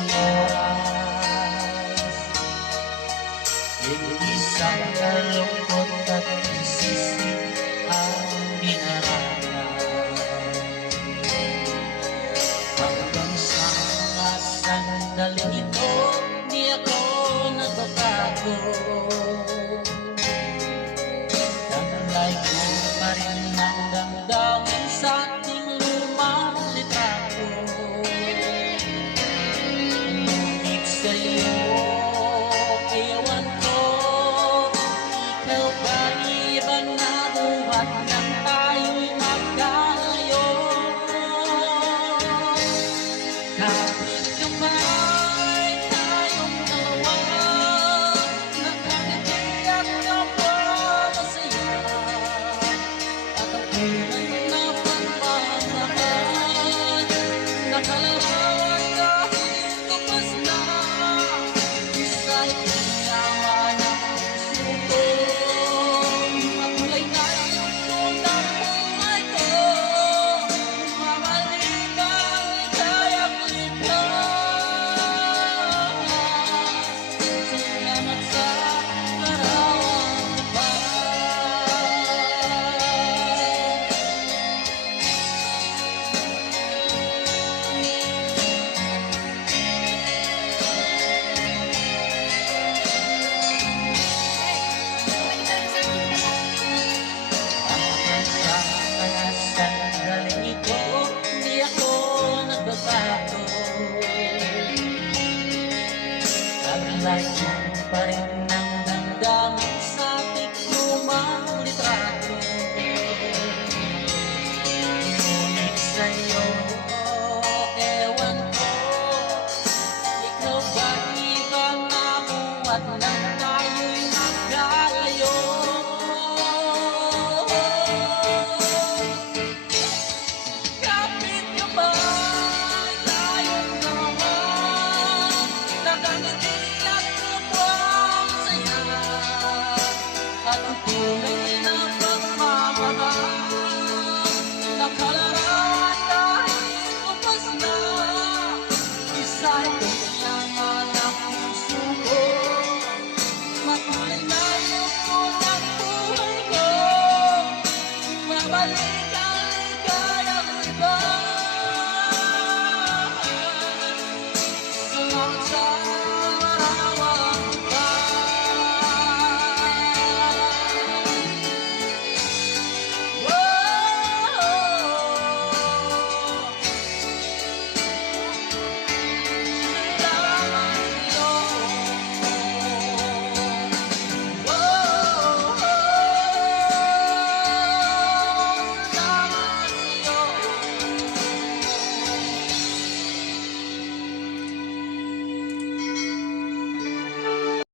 isang oras, isang kalungkot at sisi ang dinaranas. Hanggang sa mga sandaling ito, di ako nagbabago. Taglay ko pa rin ang damdamin sa ating lumang litrato. Ngunit sa'yo, ewan ko, ikaw ba iba na buhat nang tayo'y magkalayo? Kapit kamay tayong dalawa, nakangiti at kapwa masaya, at ang tunay na pagmamahal, nakalarawan kahit lupas na. Isa'y yaman ang puso ko, makulay na yun ng buhay ko, mabalik ang ligayang lipas. Salamat sa larawang hanggang sa mga sandaling ito, di ako nagbabago. Taglay ko pa rin ang damdamin sa ating lumang litrato. Ngunit sa'yo, ewan ko, ikaw ba iba na buhat nang tayo'y magkalayo? Kapit kamay tayong dalawa, nakangiti at kapwa masaya, at ang tunay na pagmamahal, nakalarawan kahit lupas na. Isa'y